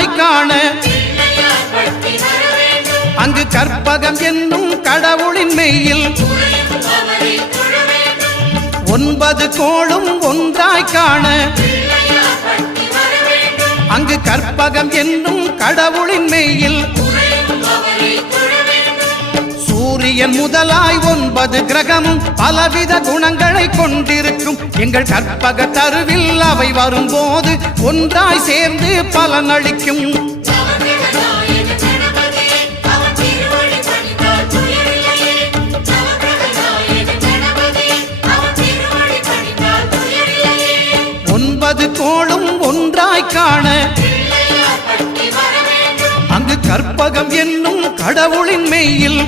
ஒன்றாய் காண அங்கு கற்பகம் என்னும் கடவுளின் மெய்யில் 9 கோளும் ஒன்றாய் காண அங்கு கற்பகம் என்னும் கடவுளின் மெய்யில் சூரியன் முதலாய் 9 கிரகமும் பலவித குணங்களை கொண்டிருக்கும் எங்கள் கற்பக தருவில் அவை வரும்போது ஒன்றாய் சேர்ந்து பலனளிக்கும். கோளும் ஒன்றாய் காண அங்கு கற்பகம் என்னும் கடவுளின் மெய்யில்